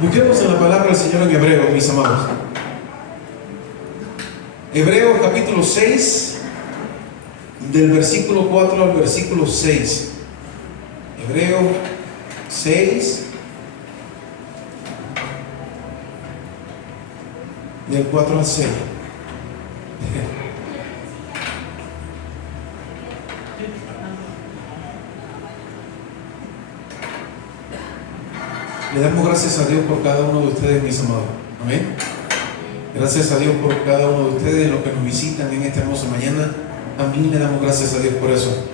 Busquemos en la palabra del Señor en Hebreos, mis amados. Hebreos capítulo 6, del versículo 4 al versículo 6. Hebreos 6, del 4 al 6. Le damos gracias a Dios por cada uno de ustedes, mis amados. Amén. Gracias a Dios por cada uno de ustedes, los que nos visitan en esta hermosa mañana. También le damos gracias a Dios por eso.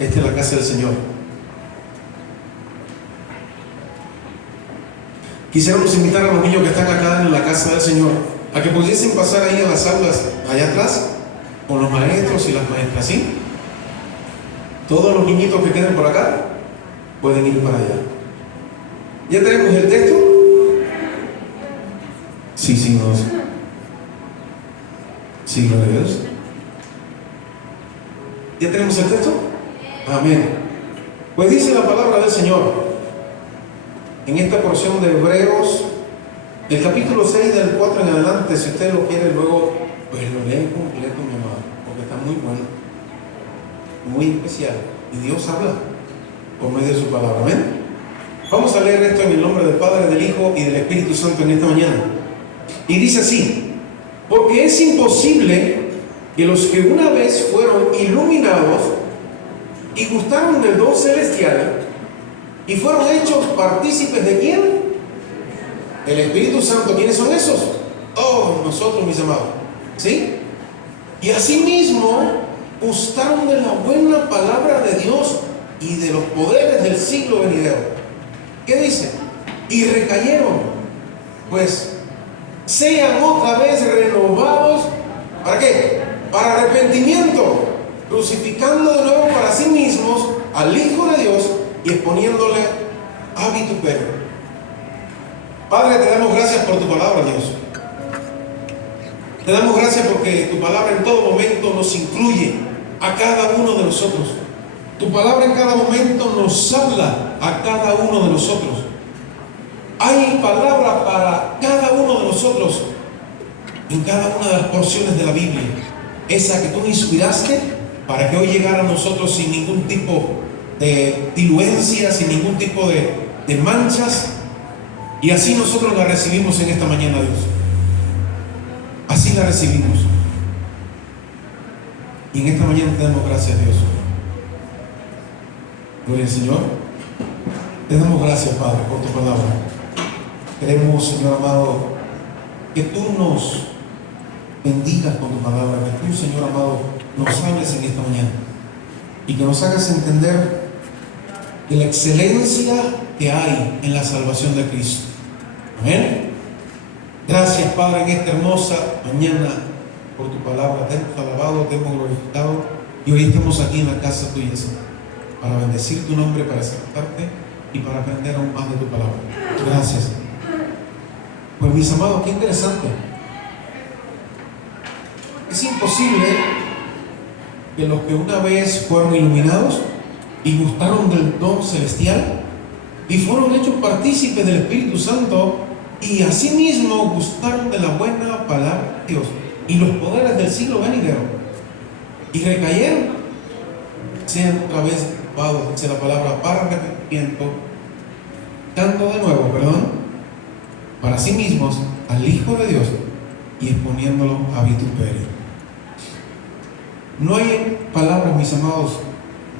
Esta es la casa del Señor. Quisiéramos invitar a los niños que están acá en la casa del Señor a que pudiesen pasar ahí a las aulas allá atrás con los maestros y las maestras, ¿sí? Todos los niñitos que queden por acá pueden ir para allá. ¿Ya tenemos el texto? Sí, no. Sí, gloria a Dios. ¿Ya tenemos el texto? Amén. Pues dice la palabra del Señor en esta porción de Hebreos, el capítulo 6 del 4 en adelante. Si usted lo quiere luego, pues lo lee completo, mi amado, porque está muy bueno, muy especial, y Dios habla por medio de su palabra. Amén. Vamos a leer esto en el nombre del Padre, del Hijo y del Espíritu Santo en esta mañana. Y dice así: porque es imposible que los que una vez fueron iluminados y gustaron del don celestial y fueron hechos partícipes ¿de quién? El Espíritu Santo. ¿Quiénes son esos? Oh, nosotros, mis amados. ¿Sí? Y asimismo gustaron de la buena palabra de Dios y de los poderes del siglo venidero. ¿Qué dice? Y recayeron, pues sean otra vez renovados. ¿Para qué? Para arrepentimiento, crucificando de nuevo para sí mismos al Hijo de Dios y exponiéndole a vituperio. Padre, te damos gracias por tu palabra, Dios. Te damos gracias porque tu palabra en todo momento nos incluye a cada uno de nosotros. Tu palabra en cada momento nos habla a cada uno de nosotros. Hay palabra para cada uno de nosotros en cada una de las porciones de la Biblia. Esa que tú inspiraste para que hoy llegara a nosotros sin ningún tipo de diluencia, sin ningún tipo de manchas. Y así nosotros la recibimos en esta mañana, Dios. Así la recibimos. Y en esta mañana te damos gracias, Dios. Gloria al Señor. Te damos gracias, Padre, por tu palabra. Queremos, Señor amado, que tú nos bendigas con tu palabra, que tú, Señor amado, nos hables en esta mañana y que nos hagas entender de la excelencia que hay en la salvación de Cristo. Amén. Gracias, Padre, en esta hermosa mañana por tu palabra. Te hemos alabado, te hemos glorificado y hoy estamos aquí en la casa tuya, Señor, para bendecir tu nombre, para exaltarte y para aprender aún más de tu palabra. Gracias. Pues mis amados, qué interesante. Es imposible que los que una vez fueron iluminados y gustaron del don celestial y fueron hechos partícipes del Espíritu Santo y asimismo gustaron de la buena palabra de Dios y los poderes del siglo venidero y recayeron, sean otra vez llevados, dice la palabra, para arrepentimiento, dando de nuevo, para sí mismos al Hijo de Dios y exponiéndolo a vituperio. No hay palabras, mis amados,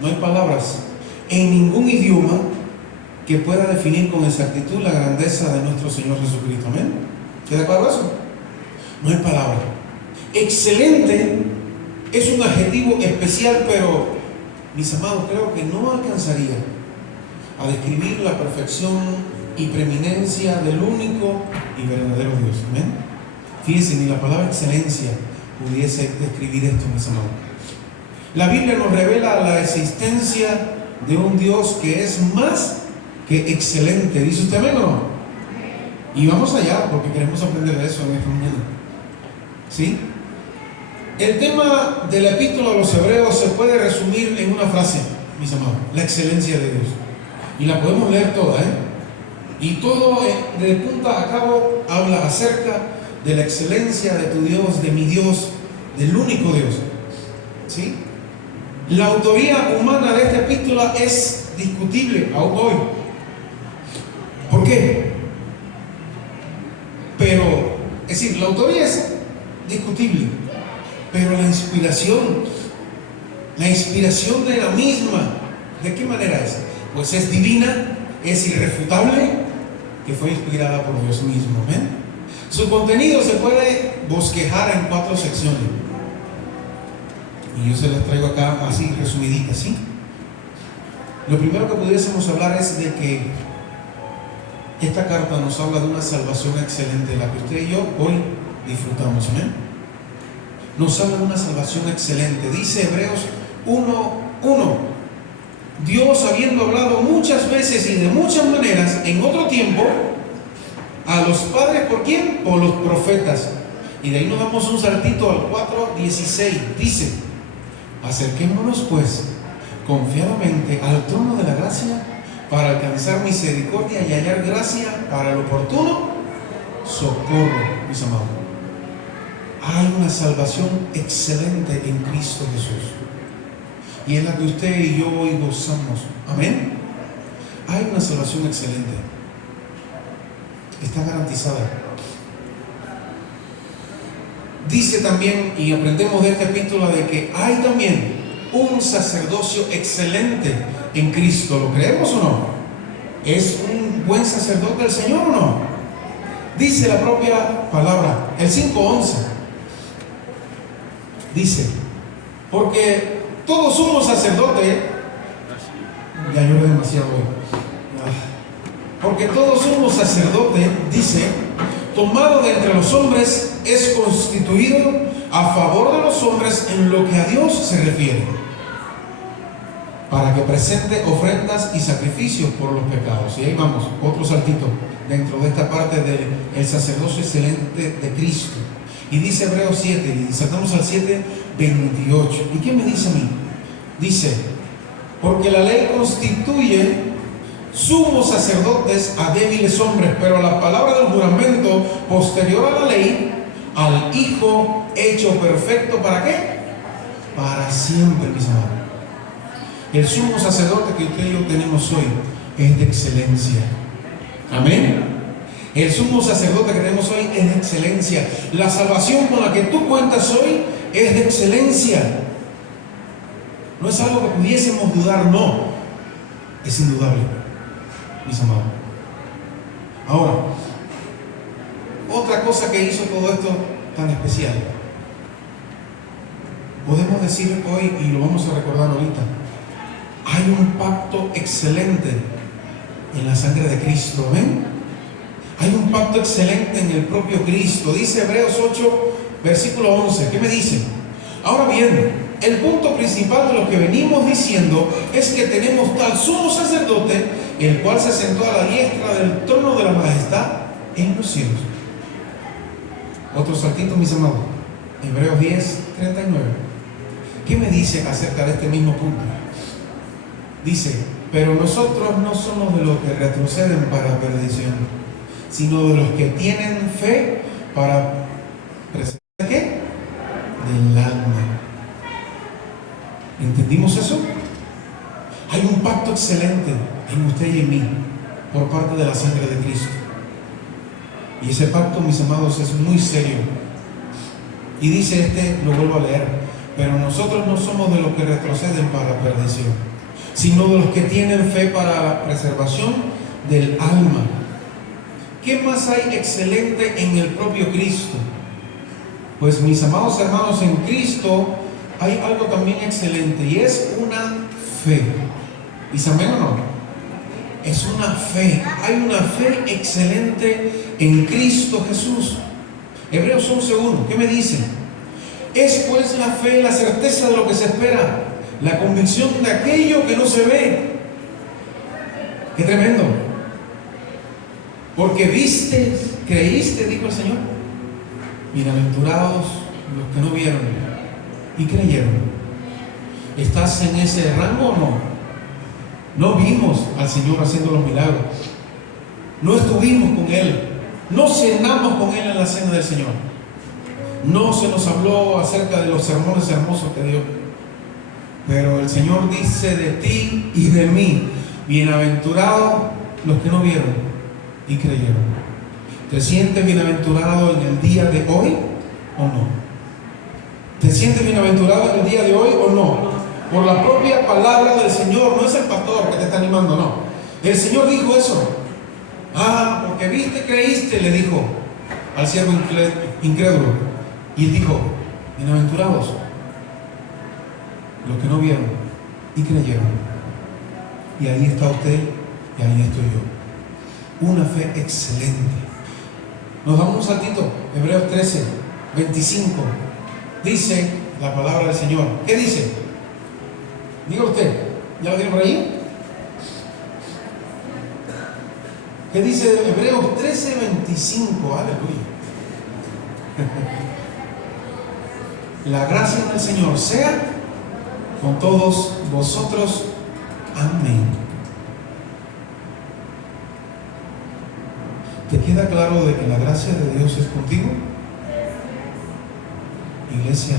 no hay palabras en ningún idioma que pueda definir con exactitud la grandeza de nuestro Señor Jesucristo. Amén. ¿Queda claro eso? No hay palabra. Excelente es un adjetivo especial, pero mis amados, creo que no alcanzaría a describir la perfección y preeminencia del único y verdadero Dios. Amén. Fíjense, ni la palabra excelencia pudiese describir esto, mis amados. La Biblia nos revela la existencia de un Dios que es más que excelente. ¿Dice usted amén o no? Y vamos allá porque queremos aprender de eso en esta mañana. ¿Sí? El tema de la epístola a los Hebreos se puede resumir en una frase, mis amados: la excelencia de Dios. Y la podemos leer toda, Y todo de punta a cabo habla acerca de la excelencia de tu Dios, de mi Dios, del único Dios. ¿Sí? La autoría humana de esta epístola es discutible aún hoy. ¿Por qué? Pero, es decir, la autoría es discutible, pero la inspiración de la misma, ¿de qué manera es? Pues es divina, es irrefutable, que fue inspirada por Dios mismo. ¿Ven? Su contenido se puede bosquejar en 4 secciones. Y yo se las traigo acá así resumiditas, ¿sí? Lo primero que pudiésemos hablar es de que esta carta nos habla de una salvación excelente, la que usted y yo hoy disfrutamos. ¿Amén? Nos habla de una salvación excelente. Dice Hebreos 1:1: Dios, habiendo hablado muchas veces y de muchas maneras en otro tiempo a los padres, ¿por quién? Por los profetas. Y de ahí nos damos un saltito al 4:16. Dice: acerquémonos pues confiadamente al trono de la gracia para alcanzar misericordia y hallar gracia para el oportuno socorro. Mis amados, hay una salvación excelente en Cristo Jesús, y es la que usted y yo hoy gozamos. Amén. Hay una salvación excelente, está garantizada. Dice también, y aprendemos de esta epístola, de que hay también un sacerdocio excelente en Cristo. ¿Lo creemos o no? ¿Es un buen sacerdote el Señor o no? Dice la propia palabra, el 5:11. Dice: porque todo sumo sacerdote, ya lloré demasiado hoy. Porque todo sumo sacerdote, dice, tomado de entre los hombres, es constituido a favor de los hombres en lo que a Dios se refiere, para que presente ofrendas y sacrificios por los pecados. Y ahí vamos, otro saltito dentro de esta parte del sacerdocio excelente de Cristo. Y dice Hebreos 7, y saltamos al 7:28. ¿Y qué me dice a mí? Dice: porque la ley constituye sumos sacerdotes a débiles hombres, pero la palabra del juramento posterior a la ley, al Hijo hecho perfecto, ¿para qué? Para siempre, mis amados. El sumo sacerdote que usted y yo tenemos hoy es de excelencia. Amén. El sumo sacerdote que tenemos hoy es de excelencia. La salvación con la que tú cuentas hoy es de excelencia. No es algo que pudiésemos dudar, no. Es indudable, mis amados. Ahora, otra cosa que hizo todo esto tan especial, podemos decir hoy, y lo vamos a recordar ahorita, hay un pacto excelente en la sangre de Cristo. ¿Ven? Hay un pacto excelente en el propio Cristo. Dice Hebreos 8, versículo 11. ¿Qué me dice? Ahora bien, el punto principal de lo que venimos diciendo es que tenemos tal sumo sacerdote, el cual se sentó a la diestra del trono de la majestad en los cielos. Otro saltito, mis amados. Hebreos 10:39. ¿Qué me dice acerca de este mismo punto? Dice: pero nosotros no somos de los que retroceden para perdición, sino de los que tienen fe para preservar ¿qué? Del alma. ¿Entendimos eso? Hay un pacto excelente en usted y en mí por parte de la sangre de Cristo. Y ese pacto, mis amados, es muy serio. Y dice lo vuelvo a leer: pero nosotros no somos de los que retroceden para perdición, sino de los que tienen fe para la preservación del alma. ¿Qué más hay excelente en el propio Cristo? Pues, mis amados hermanos, en Cristo hay algo también excelente, y es una fe. ¿Dice amén o no? Es una fe. Hay una fe excelente en Cristo Jesús. Hebreos 11:1. ¿Qué me dice? Es pues la fe la certeza de lo que se espera, la convicción de aquello que no se ve. ¡Qué tremendo! Porque viste, creíste, dijo el Señor. Bienaventurados los que no vieron y creyeron. ¿Estás en ese rango o no? No vimos al Señor haciendo los milagros, no estuvimos con Él, no cenamos con Él en la cena del Señor, no se nos habló acerca de los sermones hermosos que dio. Pero el Señor dice de ti y de mí: bienaventurados los que no vieron y creyeron. ¿Te sientes bienaventurado en el día de hoy o no? ¿Te sientes bienaventurado en el día de hoy o no? Por la propia palabra del Señor, no es el pastor que te está animando, no. El Señor dijo eso. Ah, porque viste, creíste, le dijo al siervo incrédulo. Y él dijo: bienaventurados los que no vieron y creyeron. Y ahí está usted y ahí estoy yo. Una fe excelente. Nos damos un saltito. Hebreos 13, 25. Dice la palabra del Señor. ¿Qué dice? Diga usted. ¿Ya lo tiene por ahí? ¿Qué dice Hebreos 13, 25? Aleluya. La gracia del Señor sea con todos vosotros. Amén. ¿Te queda claro de que la gracia de Dios es contigo? Iglesia,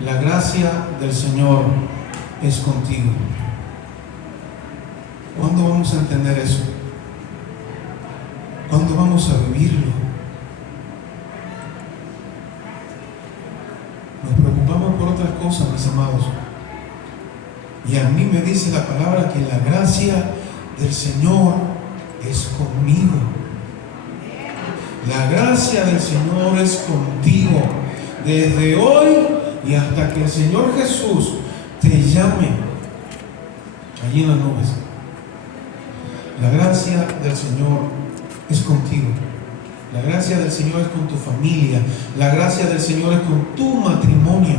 la gracia del Señor es contigo. ¿Cuándo vamos a entender eso? ¿Cuándo vamos a vivirlo? Nos preocupamos por otras cosas, mis amados. Y a mí me dice la palabra que la gracia del Señor es conmigo. La gracia del Señor es contigo. Desde hoy y hasta que el Señor Jesús te llame allí en las nubes. La gracia del Señor es contigo. La gracia del Señor es con tu familia. La gracia del Señor es con tu matrimonio.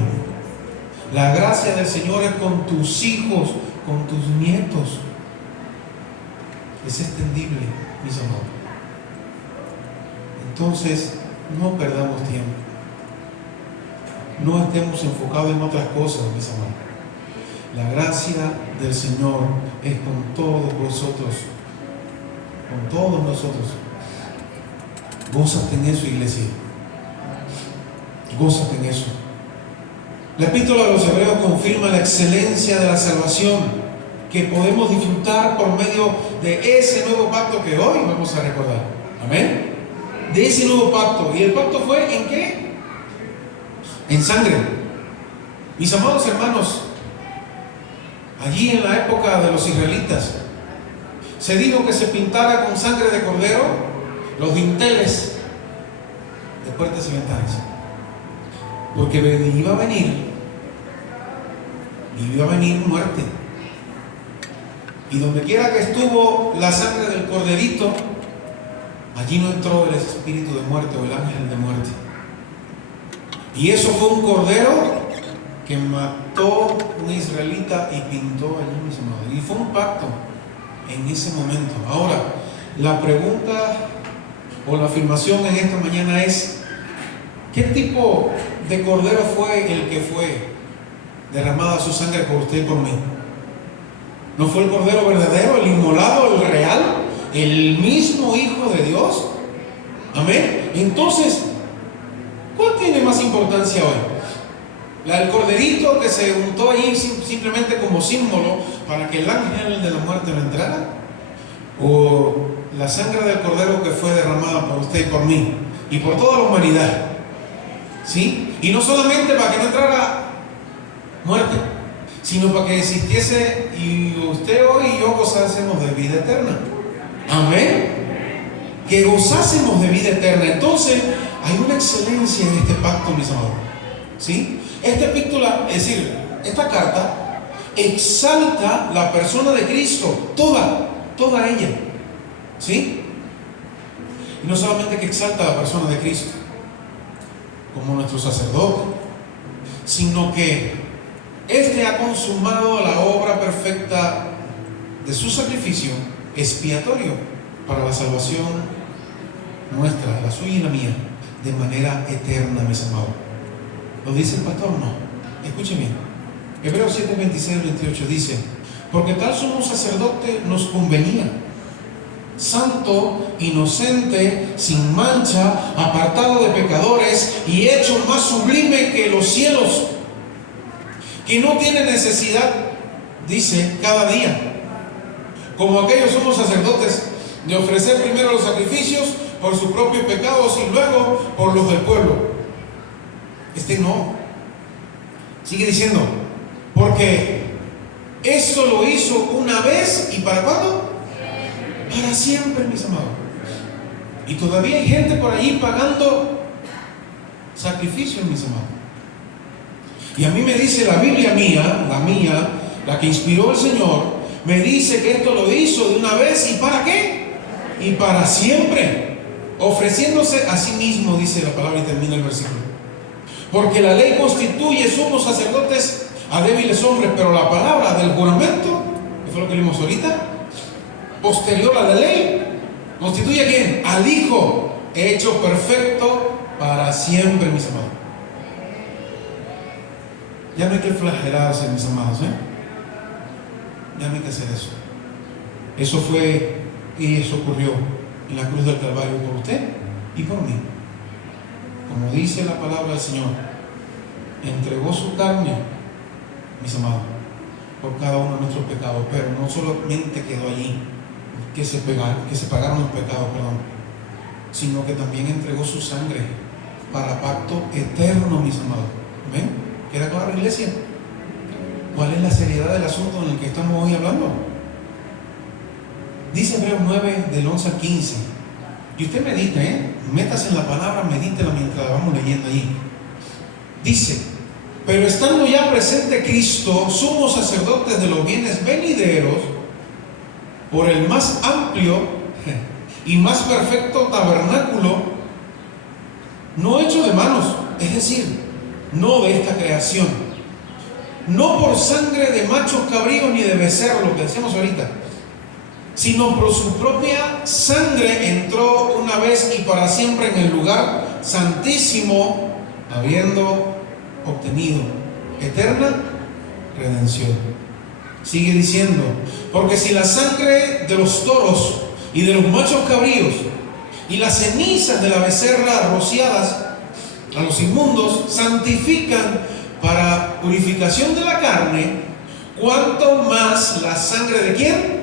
La gracia del Señor es con tus hijos, con tus nietos. Es extendible, mis amados. Entonces, no perdamos tiempo. No estemos enfocados en otras cosas, mis amados. La gracia del Señor es con todos vosotros, con todos nosotros. Gózate en eso, iglesia. Gózate en eso. La epístola de los Hebreos confirma la excelencia de la salvación que podemos disfrutar por medio de ese nuevo pacto que hoy vamos a recordar. Amén. De ese nuevo pacto. ¿Y el pacto fue en qué? En sangre. Mis amados hermanos, allí en la época de los israelitas, se dijo que se pintara con sangre de cordero los dinteles de puertas y ventanas. Porque iba a venir muerte. Y donde quiera que estuvo la sangre del corderito, allí no entró el espíritu de muerte o el ángel de muerte. Y eso fue un cordero que mató un israelita y pintó allí, mis amados. Y fue un pacto en ese momento. Ahora, la pregunta o la afirmación en esta mañana es: ¿qué tipo de cordero fue el que fue derramada su sangre por usted y por mí? ¿No fue el cordero verdadero, el inmolado, el real, el mismo Hijo de Dios? Amén. Entonces, ¿cuál tiene más importancia hoy? ¿La del corderito que se untó allí simplemente como símbolo para que el ángel de la muerte no entrara? ¿O la sangre del cordero que fue derramada por usted y por mí y por toda la humanidad? ¿Sí? Y no solamente para que no entrara muerte, sino para que existiese y usted hoy y yo gozásemos de vida eterna. Amén. Que gozásemos de vida eterna. Entonces, hay una excelencia en este pacto, mis amados. ¿Sí? Esta epístola, es decir, esta carta exalta la persona de Cristo, toda ella. ¿Sí? Y no solamente que exalta la persona de Cristo como nuestro sacerdote, sino que Este ha consumado la obra perfecta de su sacrificio expiatorio para la salvación nuestra, la suya y la mía, de manera eterna, mis amados. ¿Lo dice el pastor? No. Escuchen bien. Hebreos 7, 26 y 28 dice: porque tal sumo sacerdote nos convenía, santo, inocente, sin mancha, apartado de pecadores y hecho más sublime que los cielos, que no tiene necesidad, dice, cada día, como aquellos sumos sacerdotes, de ofrecer primero los sacrificios por sus propios pecados y luego por los del pueblo. No. Sigue diciendo, porque eso lo hizo una vez, ¿y para cuándo? Para siempre, mis amados. Y todavía hay gente por allí pagando sacrificios, mis amados. Y a mí me dice la Biblia mía, la que inspiró el Señor, me dice que esto lo hizo de una vez, ¿y para qué? Y para siempre, ofreciéndose a sí mismo, dice la palabra, y termina el versículo. Porque la ley constituye sumos sacerdotes a débiles hombres, pero la palabra del juramento, que fue lo que vimos ahorita, posterior a la ley, constituye ¿a quién? Al Hijo, hecho perfecto para siempre, mis amados. Ya no hay que flagelarse, mis amados, ya no hay que hacer eso. Eso fue y eso ocurrió en la cruz del Calvario por usted y por mí. Como dice la palabra del Señor, entregó su carne, mis amados, por cada uno de nuestros pecados. Pero no solamente quedó allí que se pagaron los pecados, sino que también entregó su sangre para pacto eterno, mis amados. ¿Ven? ¿Queda claro, iglesia? ¿Cuál es la seriedad del asunto en el que estamos hoy hablando? Dice Hebreos 9, del 11 al 15. Y usted medite, métase en la palabra, medítela mientras la vamos leyendo ahí. Dice, pero estando ya presente Cristo, somos sacerdotes de los bienes venideros, por el más amplio y más perfecto tabernáculo, no hecho de manos, es decir, no de esta creación, no por sangre de machos cabríos ni de becerros, lo que decíamos ahorita, sino por su propia sangre entró una vez y para siempre en el lugar santísimo, habiendo obtenido eterna redención. Sigue diciendo, porque si la sangre de los toros y de los machos cabríos y las cenizas de la becerra rociadas a los inmundos santifican para purificación de la carne, ¿cuánto más la sangre de quién?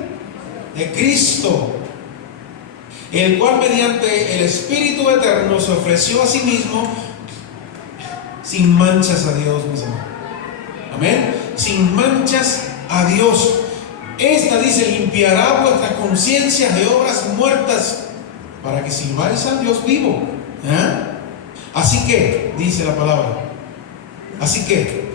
De Cristo, el cual mediante el Espíritu Eterno se ofreció a sí mismo sin manchas a Dios, mis hermanos. Amén. Sin manchas a Dios. Esta, dice, limpiará vuestras conciencias de obras muertas para que sirváis al Dios vivo. Así que, dice la palabra, así que,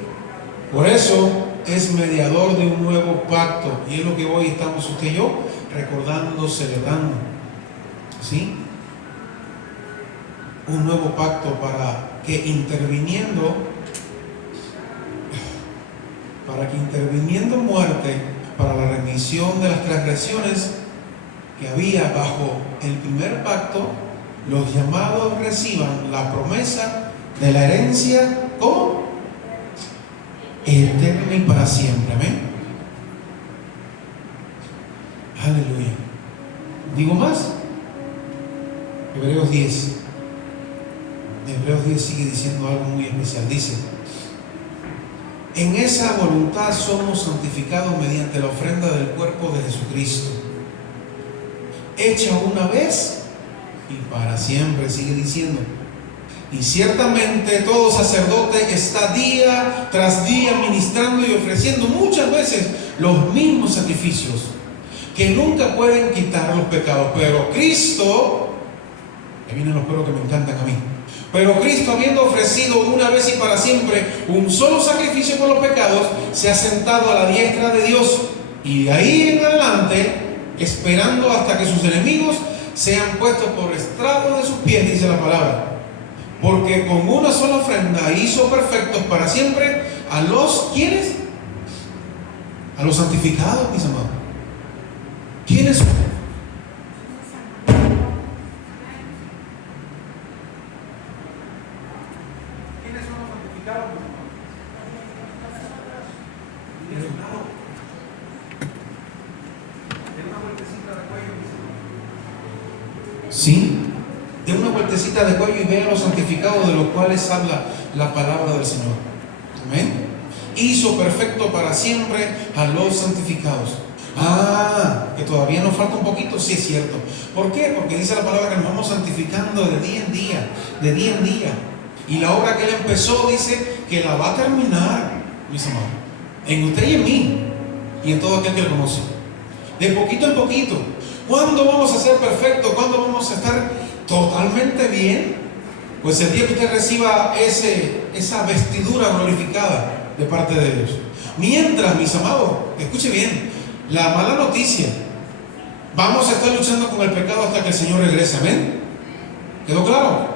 por eso es mediador de un nuevo pacto. Y es lo que hoy estamos usted y yo recordando, celebrando. ¿Sí? Un nuevo pacto para que interviniendo muerte, para la remisión de las transgresiones que había bajo el primer pacto, los llamados reciban la promesa de la herencia, ¿cómo? Eterna y para siempre. Amén. Aleluya. Digo más. Hebreos 10. Hebreos 10 sigue diciendo algo muy especial. Dice, en esa voluntad somos santificados mediante la ofrenda del cuerpo de Jesucristo, hecha una vez y para siempre. Sigue diciendo, y ciertamente todo sacerdote está día tras día ministrando y ofreciendo muchas veces los mismos sacrificios que nunca pueden quitar los pecados. Pero Cristo, ahí vienen los peros que me encantan a mí, pero Cristo, habiendo ofrecido una vez y para siempre un solo sacrificio por los pecados, se ha sentado a la diestra de Dios, y de ahí en adelante esperando hasta que sus enemigos sean puestos por estrado de sus pies, dice la palabra. Porque con una sola ofrenda hizo perfectos para siempre a los, ¿quiénes? A los santificados, mis amados. ¿Quiénes son? ¿Quiénes son los santificados, mis amados? Tiene una vueltecita de cuello, mis amados. ¿Sí? De una vueltecita de cuello y vea los santificados de los cuales habla la palabra del Señor. Amén. Hizo perfecto para siempre a los santificados. Que todavía nos falta un poquito, sí es cierto. ¿Por qué? Porque dice la palabra que nos vamos santificando de día en día, de día en día. Y la obra que Él empezó, dice que la va a terminar, mis amados, en usted y en mí, y en todo aquel que lo conoce. De poquito en poquito. ¿Cuándo vamos a ser perfectos? ¿Cuándo vamos a estar totalmente bien? Pues el día que usted reciba esa vestidura glorificada de parte de Dios. Mientras, mis amados, escuche bien, la mala noticia, vamos a estar luchando con el pecado hasta que el Señor regrese. Amén. ¿Quedó claro?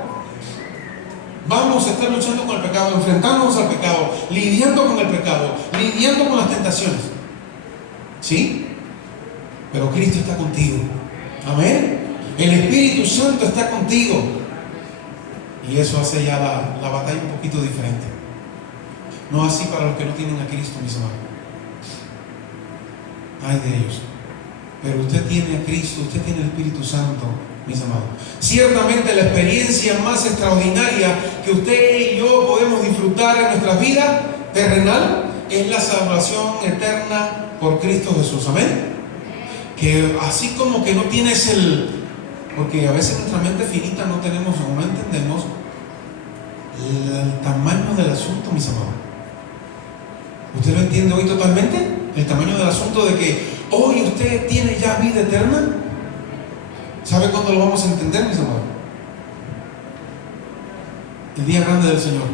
Vamos a estar luchando con el pecado, enfrentándonos al pecado, lidiando con el pecado, lidiando con las tentaciones. ¿Sí? Pero Cristo está contigo. Amén. El Espíritu Santo está contigo. Y eso hace ya la batalla un poquito diferente. No así para los que no tienen a Cristo, mis amados. Ay de ellos. Pero usted tiene a Cristo, usted tiene el Espíritu Santo, mis amados. Ciertamente la experiencia más extraordinaria que usted y yo podemos disfrutar en nuestra vida terrenal es la salvación eterna por Cristo Jesús. Amén. Que así como que no tienes porque a veces nuestra mente finita no tenemos o no entendemos el tamaño del asunto, mis amados. ¿Usted lo entiende hoy totalmente? El tamaño del asunto de que hoy usted tiene ya vida eterna. ¿Sabe cuándo lo vamos a entender, mis amados? El día grande del Señor.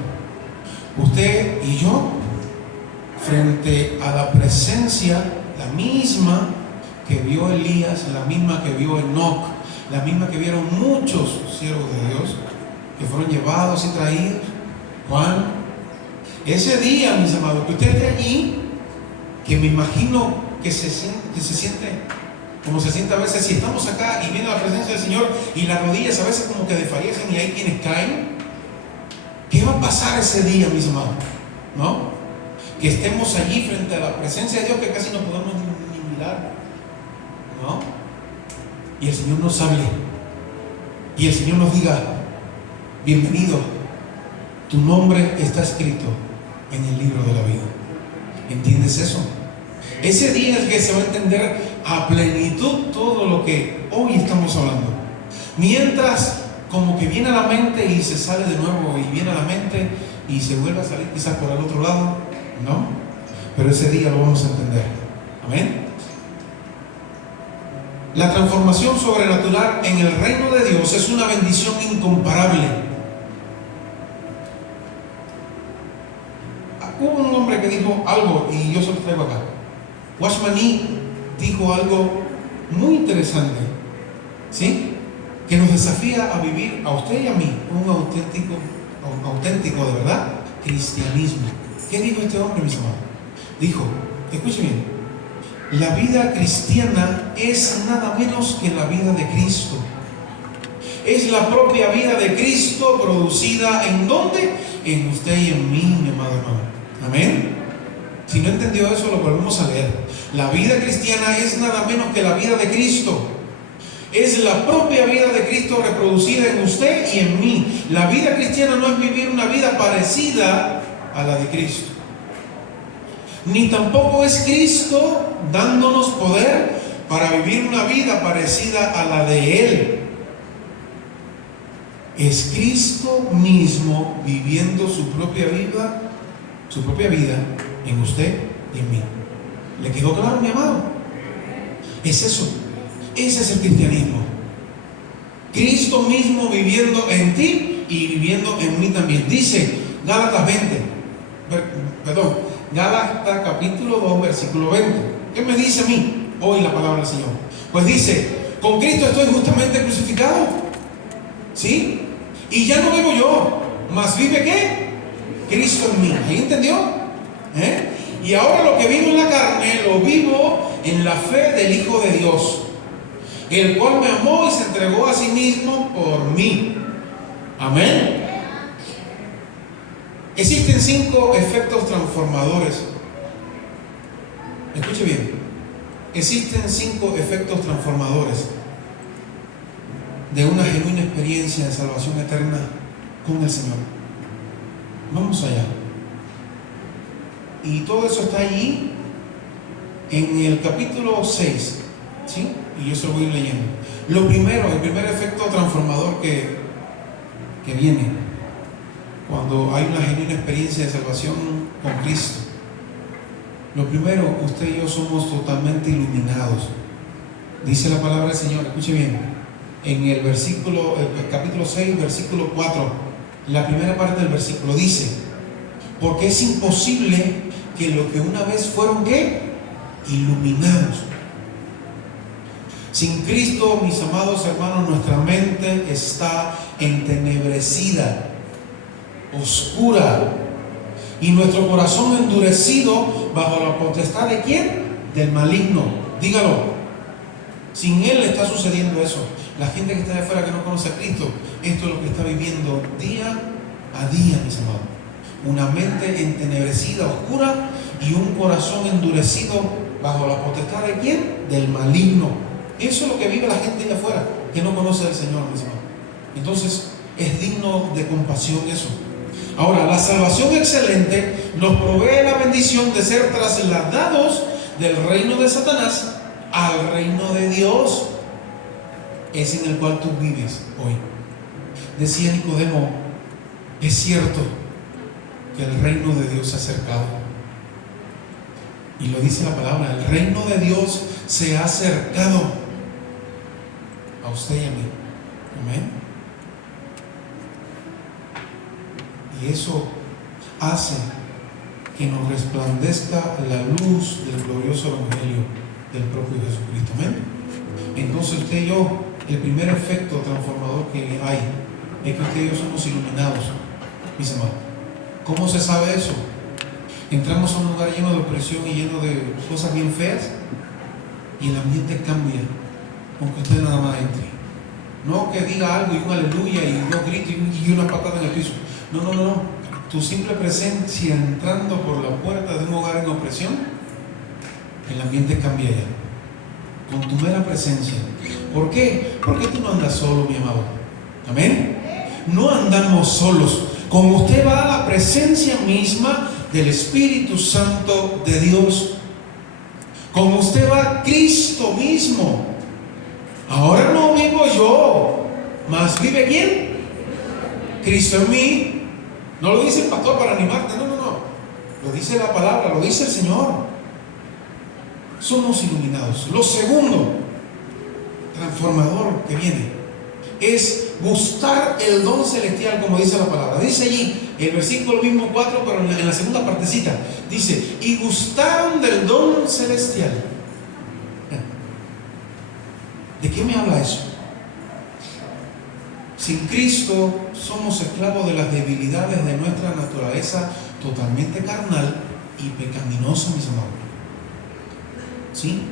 Usted y yo, frente a la presencia, la misma que vio Elías, la misma que vio Enoc, la misma que vieron muchos siervos de Dios, que fueron llevados y traídos. Juan, ese día, mis amados, que usted esté allí, que me imagino que se siente como se siente a veces si estamos acá y viene la presencia del Señor y las rodillas a veces como que desfallecen y hay quienes caen. ¿Qué va a pasar ese día, mis amados? ¿No? Que estemos allí frente a la presencia de Dios que casi no podemos ni mirar, ¿no? Y el Señor nos hable y el Señor nos diga: bienvenido, tu nombre está escrito en el libro de la vida. ¿Entiendes eso? Ese día es que se va a entender a plenitud todo lo que hoy estamos hablando. Mientras como que viene a la mente y se sale de nuevo, y viene a la mente y se vuelve a salir quizás por el otro lado, ¿no? Pero ese día lo vamos a entender. Amén. La transformación sobrenatural en el reino de Dios es una bendición incomparable. Hubo un hombre que dijo algo y yo se lo traigo acá. Watchman Nee dijo algo muy interesante, ¿sí? Que nos desafía a vivir, a usted y a mí, un auténtico de verdad cristianismo. ¿Qué dijo este hombre, mis amados? Dijo, escuchen bien, la vida cristiana es nada menos que la vida de Cristo. Es la propia vida de Cristo producida ¿en dónde? En usted y en mí, mi amado hermano. Amén. Si no entendió eso, lo volvemos a leer. La vida cristiana es nada menos que la vida de Cristo. Es la propia vida de Cristo reproducida en usted y en mí. La vida cristiana no es vivir una vida parecida a la de Cristo. Ni tampoco es Cristo dándonos poder para vivir una vida parecida a la de Él. Es Cristo mismo viviendo su propia vida en usted y en mí. ¿Le quedó claro, mi amado? Es eso. Ese es el cristianismo. Cristo mismo viviendo en ti y viviendo en mí también. Dice Gálatas Gálatas capítulo 2, versículo 20. ¿Qué me dice a mí hoy la palabra del Señor? Pues dice, con Cristo estoy justamente crucificado. ¿Sí? Y ya no vivo yo, mas vive ¿qué? Cristo en mí. ¿Ahí entendió? Y ahora lo que vivo en la carne, lo vivo en la fe del Hijo de Dios, el cual me amó y se entregó a sí mismo por mí. Amén. Existen 5 efectos transformadores. Escuche bien. Existen 5 efectos transformadores de una genuina experiencia de salvación eterna con el Señor. Vamos allá. Y todo eso está allí en el capítulo 6, ¿sí? Y yo se lo voy a ir leyendo. Lo primero, el primer efecto transformador que viene cuando hay una genuina experiencia de salvación con Cristo. Lo primero, usted y yo somos totalmente iluminados. Dice la palabra del Señor, escuche bien, en el capítulo 6, versículo 4, la primera parte del versículo dice: porque es imposible que lo que una vez fueron, ¿qué? Iluminados. Sin Cristo, mis amados hermanos, nuestra mente está entenebrecida, oscura, y nuestro corazón endurecido bajo la potestad ¿de quién? Del maligno. Dígalo. Sin Él está sucediendo eso. La gente que está de afuera, que no conoce a Cristo, esto es lo que está viviendo día a día, mis amados. Una mente entenebrecida, oscura, y un corazón endurecido bajo la potestad ¿de quién? Del maligno. Eso es lo que vive la gente de afuera, que no conoce al Señor, mis amados. Entonces, es digno de compasión eso. Ahora, la salvación excelente nos provee la bendición de ser trasladados del reino de Satanás al reino de Dios, es en el cual tú vives hoy. Decía Nicodemo: es cierto que el reino de Dios se ha acercado. Y lo dice la palabra: el reino de Dios se ha acercado a usted y a mí. Amén. Y eso hace que nos resplandezca la luz del glorioso evangelio del propio Jesucristo. Amén. Entonces usted y yo, el primer efecto transformador que hay es que usted y yo somos iluminados, mis amados. ¿Cómo se sabe eso? Entramos a un lugar lleno de opresión y lleno de cosas bien feas, y el ambiente cambia aunque usted nada más entre. No que diga algo y un aleluya y dos gritos y una patada en el piso. No. Tu simple presencia entrando por la puerta de un hogar en opresión, el ambiente cambia ya. Con tu mera presencia. ¿Por qué? Porque tú no andas solo, mi amado. Amén. No andamos solos. Como usted va a la presencia misma del Espíritu Santo de Dios, como usted va a Cristo mismo. Ahora no vivo yo, mas vive ¿quién? Cristo en mí. No lo dice el pastor para animarte, no. Lo dice la palabra, lo dice el Señor. Somos iluminados. Lo segundo transformador que viene es buscar el don celestial, como dice la palabra. Dice allí, el versículo mismo 4, pero en la segunda partecita, dice: y gustaron del don celestial. ¿De qué me habla eso? Sin Cristo somos esclavos de las debilidades de nuestra naturaleza totalmente carnal y pecaminosa, mis amados. ¿Sí?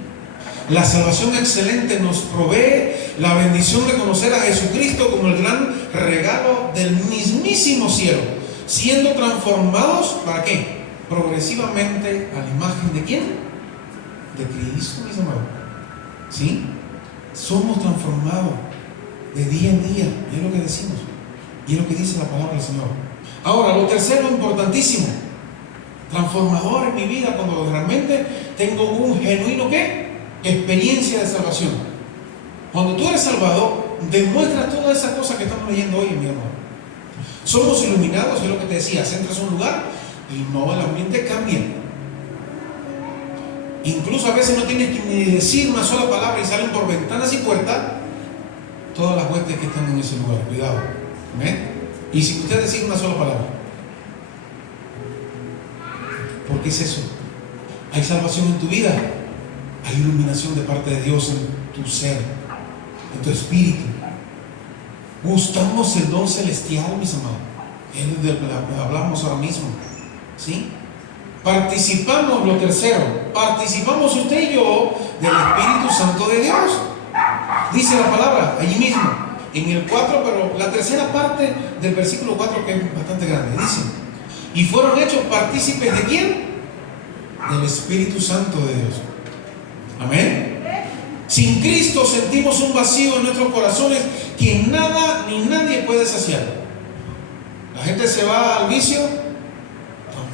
La salvación excelente nos provee la bendición de conocer a Jesucristo como el gran regalo del mismísimo cielo, siendo transformados, ¿para qué? Progresivamente a la imagen ¿de quién? De Cristo, mis amados. ¿Sí? Somos transformados de día en día, y es lo que decimos, y es lo que dice la palabra del Señor. Ahora, lo tercero importantísimo, transformador en mi vida, cuando realmente tengo un genuino ¿qué? Experiencia de salvación. Cuando tú eres salvado, demuestras todas esas cosas que estamos leyendo hoy, mi amor. Somos iluminados, es lo que te decía, entras a un lugar y no, el ambiente cambia. Incluso a veces no tienes que ni decir una sola palabra y salen por ventanas y puertas todas las huestes que están en ese lugar. Cuidado. ¿Amén? Y sin usted decir una sola palabra. ¿Por qué es eso? Hay salvación en tu vida. Hay iluminación de parte de Dios en tu ser, en tu espíritu. Gustamos el don celestial, mis amados. Es del que hablamos ahora mismo. ¿Sí? Participamos, lo tercero, participamos usted y yo del Espíritu Santo de Dios. Dice la palabra allí mismo, en el 4, pero la tercera parte del versículo 4, que es bastante grande, dice: y fueron hechos partícipes ¿de quién? Del Espíritu Santo de Dios. Amén. Sin Cristo sentimos un vacío en nuestros corazones que nada ni nadie puede saciar. La gente se va al vicio,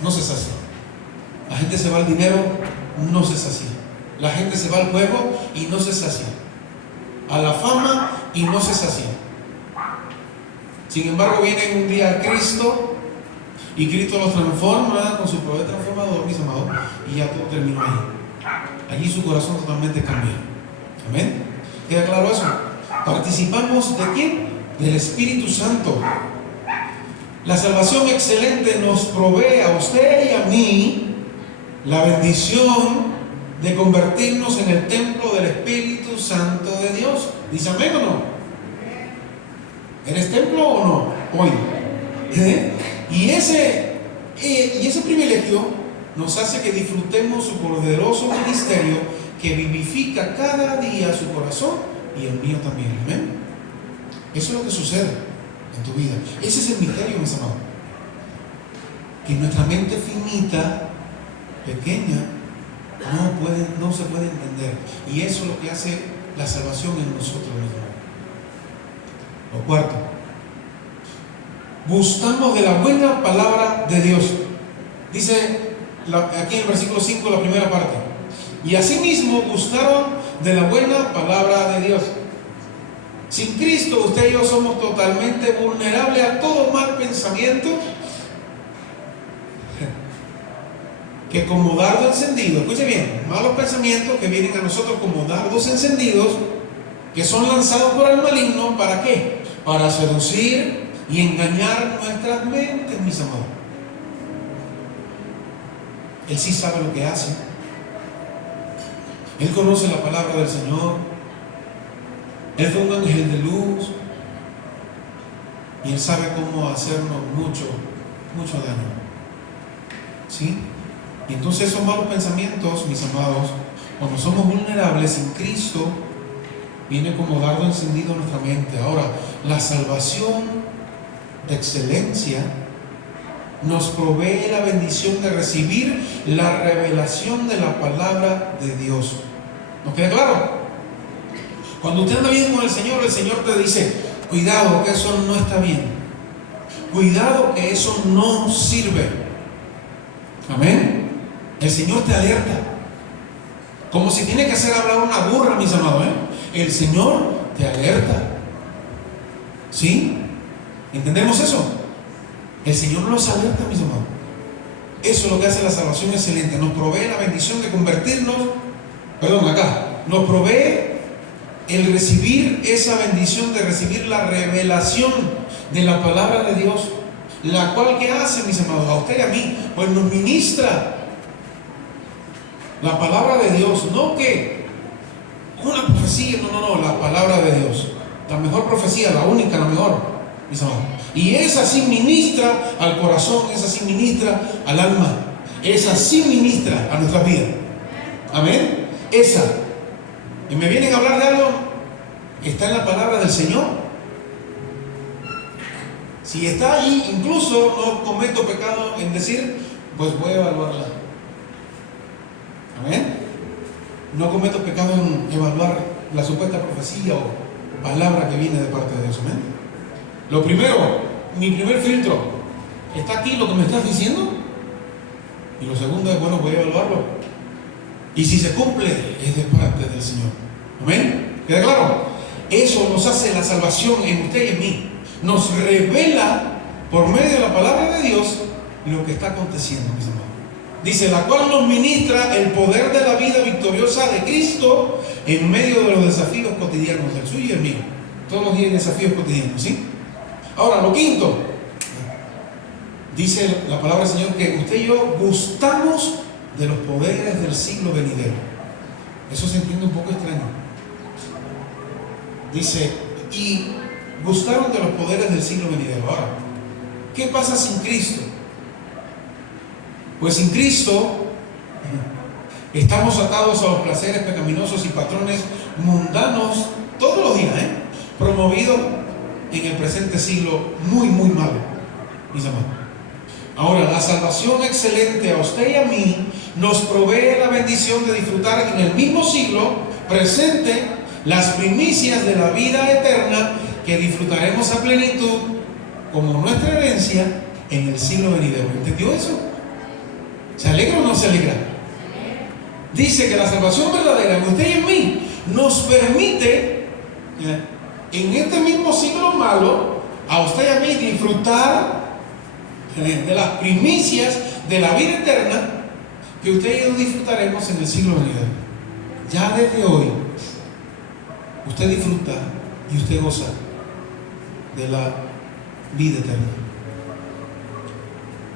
no se sacia. La gente se va al dinero, no se sacia. La gente se va al juego y no se sacia. A la fama y no se sacia. Sin embargo, viene un día Cristo y Cristo los transforma con su poder transformador, mis amados, y ya todo terminó ahí. Allí su corazón totalmente cambia. Amén. ¿Queda claro eso? ¿Participamos de quién? Del Espíritu Santo. La salvación excelente nos provee a usted y a mí la bendición de convertirnos en el templo del Espíritu Santo de Dios. ¿Dice amén o no? ¿Eres templo o no? Hoy. Y ese privilegio nos hace que disfrutemos su poderoso ministerio que vivifica cada día su corazón y el mío también. Amén. Eso es lo que sucede en tu vida. Ese es el misterio, mis amados. Que nuestra mente finita, pequeña, no se puede entender. Y eso es lo que hace la salvación en nosotros, mis amados. Lo cuarto, gustamos de la buena palabra de Dios. Dice aquí en el versículo 5, la primera parte. Y asimismo gustaron de la buena palabra de Dios. Sin Cristo, usted y yo somos totalmente vulnerables a todo mal pensamiento que como dardo encendido, escuche bien, malos pensamientos que vienen a nosotros como dardos encendidos, que son lanzados por el maligno, ¿para qué? Para seducir y engañar nuestras mentes, mis amados. Él sí sabe lo que hace. Él conoce la palabra del Señor. Él fue un ángel de luz. Y Él sabe cómo hacernos mucho daño. ¿Sí? Y entonces esos malos pensamientos, mis amados, cuando somos vulnerables en Cristo, viene como dardo encendido en nuestra mente. Ahora, la salvación de excelencia nos provee la bendición de recibir la revelación de la palabra de Dios. ¿Nos queda claro? Cuando usted anda bien con el Señor te dice, cuidado que eso no está bien. Cuidado que eso no sirve. Amén. El Señor te alerta. Como si tiene que hacer hablar una burra, mis amados. El Señor te alerta. ¿Sí? ¿Entendemos eso? El Señor nos alerta, mis amados. Eso es lo que hace la salvación excelente. Nos provee la bendición de convertirnos. Nos provee el recibir esa bendición de recibir la revelación de la palabra de Dios. La cual, ¿qué hace, mis amados? A usted y a mí. Pues nos ministra la palabra de Dios. No que una profecía, no, la palabra de Dios. La mejor profecía, la única, la mejor, mis amados. Y esa sí ministra al corazón, esa sí ministra al alma, esa sí ministra a nuestra vida. Amén. Esa. Y me vienen a hablar de algo, está en la palabra del Señor. Si está allí, incluso no cometo pecado en decir, pues voy a evaluarla. Amén. No cometo pecado en evaluar la supuesta profecía o palabra que viene de parte de Dios. Amén. Lo primero, mi primer filtro, ¿está aquí lo que me estás diciendo? Y lo segundo es, bueno, voy a evaluarlo. Y si se cumple, es de parte del Señor. ¿Amén? ¿Queda claro? Eso nos hace la salvación en usted y en mí. Nos revela por medio de la palabra de Dios lo que está aconteciendo, mis amados. Dice, la cual nos ministra el poder de la vida victoriosa de Cristo en medio de los desafíos cotidianos, del suyo y el mío. Todos los días hay desafíos cotidianos, ¿sí? Ahora, lo quinto, dice la palabra del Señor que usted y yo gustamos de los poderes del siglo venidero. Eso se entiende un poco extraño. Dice, y gustaron de los poderes del siglo venidero. Ahora, ¿qué pasa sin Cristo? Pues sin Cristo estamos atados a los placeres pecaminosos y patrones mundanos todos los días, promovidos en el presente siglo muy malo, mis amados. Ahora, la salvación excelente a usted y a mí nos provee la bendición de disfrutar en el mismo siglo, presente las primicias de la vida eterna que disfrutaremos a plenitud como nuestra herencia en el siglo venidero. ¿Entendió eso? ¿Se alegra o no se alegra? Dice que la salvación verdadera en usted y en mí nos permite, en este mismo siglo malo, a usted y a mí disfrutar de las primicias de la vida eterna que usted y yo disfrutaremos en el siglo venidero. Ya desde hoy usted disfruta y usted goza de la vida eterna.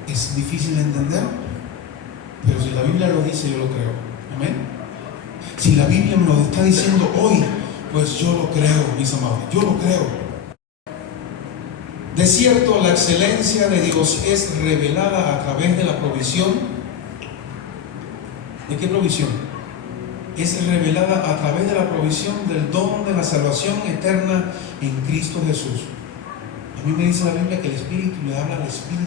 Es difícil de entender, pero si la Biblia lo dice, yo lo creo. Amén. Si la Biblia me lo está diciendo hoy, pues yo lo creo, mis amados, yo lo creo. De cierto, la excelencia de Dios es revelada a través de la provisión. ¿De qué provisión? Es revelada a través de la provisión del don de la salvación eterna en Cristo Jesús. A mí me dice la Biblia que el Espíritu le habla al Espíritu.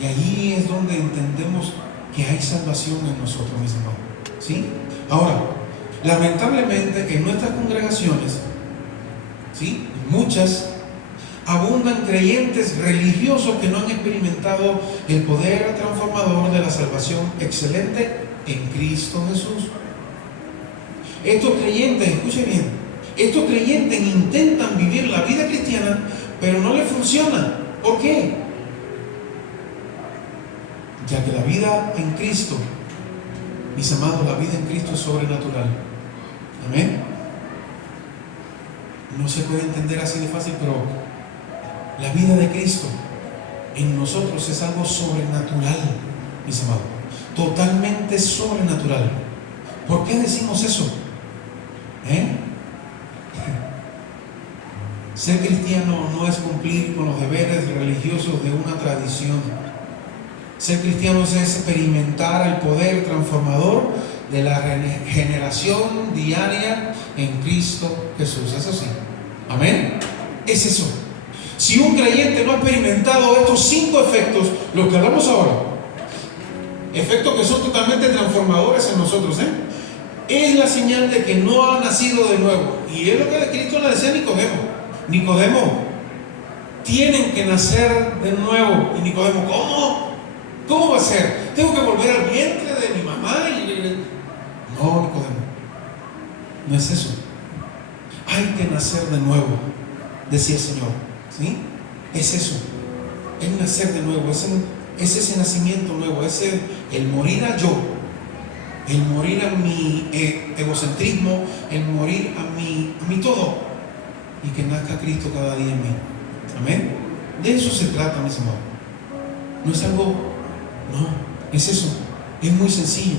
Y allí es donde entendemos que hay salvación en nosotros, mis hermanos. ¿Sí? Ahora, lamentablemente en nuestras congregaciones, ¿sí?, muchas, abundan creyentes religiosos que no han experimentado el poder transformador de la salvación excelente en Cristo Jesús. Estos creyentes, escuchen bien, estos creyentes intentan vivir la vida cristiana, pero no les funciona. ¿Por qué? Ya que la vida en Cristo, mis amados, la vida en Cristo es sobrenatural. Amén. No se puede entender así de fácil, pero la vida de Cristo en nosotros es algo sobrenatural, mis amados, totalmente sobrenatural. ¿Por qué decimos eso? Ser cristiano no es cumplir con los deberes religiosos de una tradición. Ser cristiano es experimentar el poder transformador de la regeneración diaria en Cristo Jesús. Eso sí. Amén. Es eso. Si un creyente no ha experimentado estos 5 efectos, los que hablamos ahora, efectos que son totalmente transformadores en nosotros, es la señal de que no ha nacido de nuevo. Y es lo que Cristo le decía a Nicodemo. Nicodemo, tienen que nacer de nuevo. Y Nicodemo, ¿cómo? ¿Cómo va a ser? ¿Tengo que volver al vientre de mi mamá? No, Nicodemo, no es eso. Hay que nacer de nuevo, decía el Señor. ¿Sí? Es eso, es nacer de nuevo, es ese nacimiento nuevo, es el morir a yo, el morir a mi egocentrismo, el morir a mi todo, y que nazca Cristo cada día en mí. Amén. De eso se trata, mis amados. No es algo, no, es eso, es muy sencillo,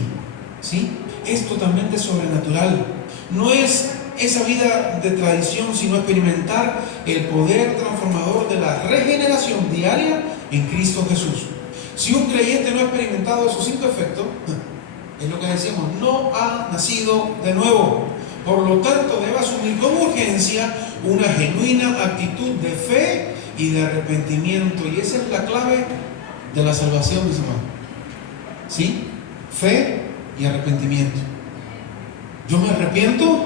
¿sí? Es totalmente sobrenatural. No es esa vida de tradición, sino experimentar el poder transformador de la regeneración diaria en Cristo Jesús. Si un creyente no ha experimentado esos 5 efectos, es lo que decimos, no ha nacido de nuevo. Por lo tanto, debe asumir con urgencia una genuina actitud de fe y de arrepentimiento. Y esa es la clave de la salvación, mis hermanos. ¿Sí? Fe y arrepentimiento. Yo me arrepiento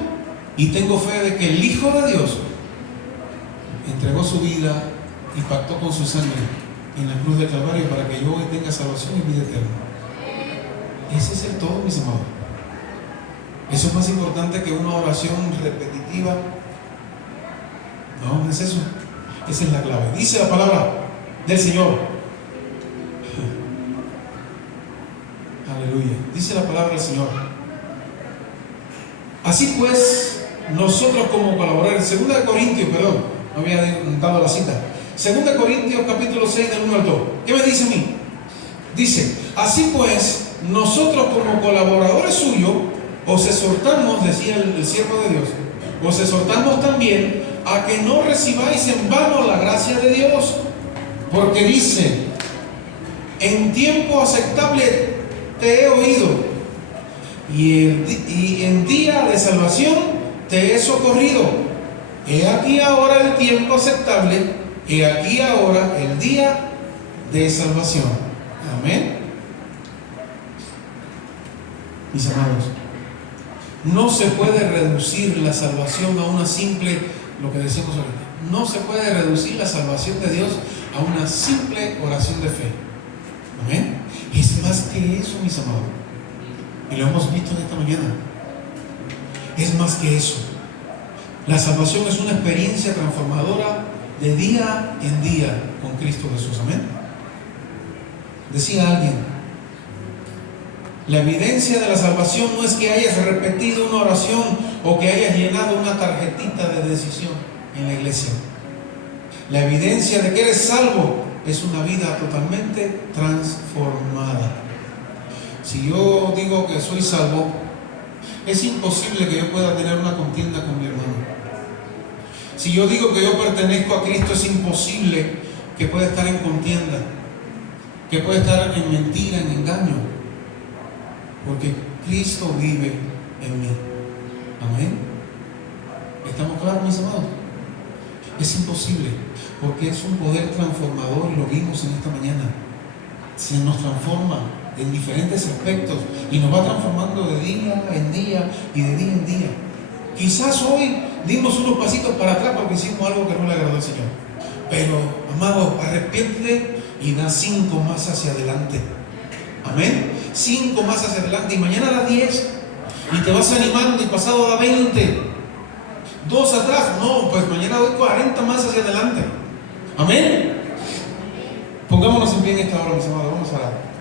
y tengo fe de que el Hijo de Dios entregó su vida y pactó con su sangre en la cruz del Calvario para que yo hoy tenga salvación y vida eterna. Ese es el todo, mis amados. Eso es más importante que una oración repetitiva. No, es eso. Esa es la clave. Dice la palabra del Señor. Aleluya. Dice la palabra del Señor. Así pues, nosotros como colaboradores, 2 Corintios, perdón, no había dado la cita. 2 Corintios capítulo 6 del 1 al 2. ¿Qué me dice a mí? Dice, así pues, nosotros como colaboradores suyos, os exhortamos, decía el siervo de Dios, os exhortamos también a que no recibáis en vano la gracia de Dios, porque dice, en tiempo aceptable te he oído, y en día de salvación te he socorrido. He aquí ahora el tiempo aceptable, he aquí ahora el día de salvación. Amén. Mis amados, No se puede reducir la salvación a una simple, lo que decimos ahorita, no se puede reducir la salvación de Dios a una simple oración de fe. Amén. Es más que eso, mis amados. Y lo hemos visto en esta mañana. Es más que eso. La salvación es una experiencia transformadora de día en día con Cristo Jesús. Amén. Decía alguien, la evidencia de la salvación no es que hayas repetido una oración o que hayas llenado una tarjetita de decisión en la iglesia. La evidencia de que eres salvo es una vida totalmente transformada. Si yo digo que soy salvo, es imposible que yo pueda tener una contienda con mi hermano. Si yo digo que yo pertenezco a Cristo, es imposible que pueda estar en contienda, que pueda estar en mentira, en engaño, porque Cristo vive en mí. Amén. ¿Estamos claros, mis amados? Es imposible, porque es un poder transformador, lo vimos en esta mañana. Se nos transforma en diferentes aspectos y nos va transformando de día en día y de día en día. Quizás hoy dimos unos pasitos para atrás porque hicimos algo que no le agradó al Señor, pero, amado, arrepiéntete y da 5 más hacia adelante. Amén. 5 más hacia adelante y mañana da 10 y te vas animando y pasado da 20. 2 atrás, no, pues mañana doy 40 más hacia adelante. Amén. Pongámonos en pie en esta hora, mis amados, vamos a orar.